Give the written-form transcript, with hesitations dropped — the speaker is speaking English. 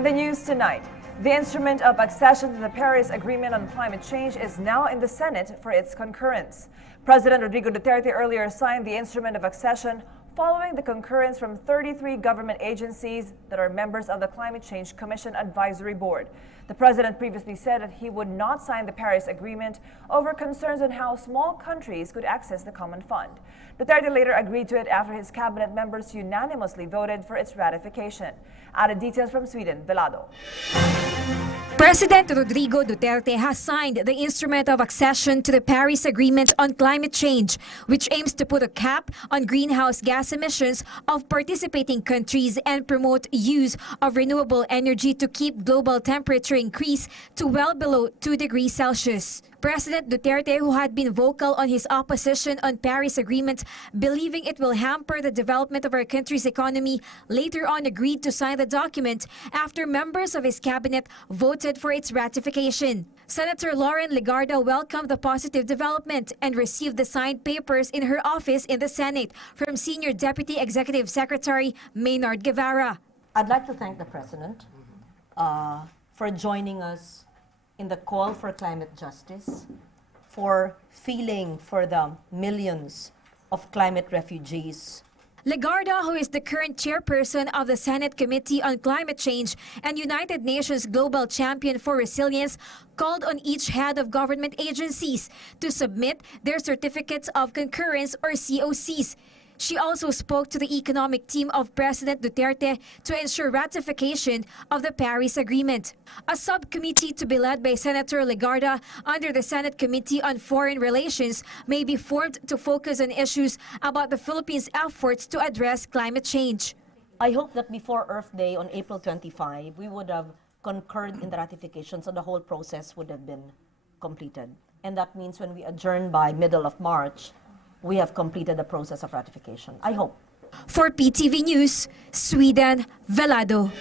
In the news tonight, the instrument of accession to the Paris Agreement on Climate Change is now in the Senate for its concurrence. President Rodrigo Duterte earlier signed the instrument of accession following the concurrence from 33 government agencies that are members of the Climate Change Commission Advisory Board. The president previously said that he would not sign the Paris Agreement over concerns on how small countries could access the common fund. Duterte later agreed to it after his cabinet members unanimously voted for its ratification. Added details from Sweden, Velado. President Rodrigo Duterte has signed the instrument of accession to the Paris Agreement on Climate Change, which aims to put a cap on greenhouse gas emissions of participating countries and promote use of renewable energy to keep global temperature increase to well below 2 degrees Celsius. President Duterte, who had been vocal on his opposition on Paris Agreement, believing it will hamper the development of our country's economy, later on agreed to sign the document after members of his cabinet voted for its ratification. Senator Lauren Legarda welcomed the positive development and received the signed papers in her office in the Senate from Senior Deputy Executive Secretary Maynard Guevara. I'd like to thank the President for joining us in the call for climate justice, for feeling for the millions of climate refugees. Legarda, who is the current chairperson of the Senate Committee on Climate Change and United Nations Global Champion for Resilience, called on each head of government agencies to submit their certificates of concurrence or COCs. She also spoke to the economic team of President Duterte to ensure ratification of the Paris Agreement. A subcommittee to be led by Senator Legarda under the Senate Committee on Foreign Relations may be formed to focus on issues about the Philippines' efforts to address climate change. I hope that before Earth Day on April 25, we would have concurred in the ratification, so the whole process would have been completed. And that means when we adjourn by middle of March, we have completed the process of ratification. I hope. For PTV News, Sweden, Velado.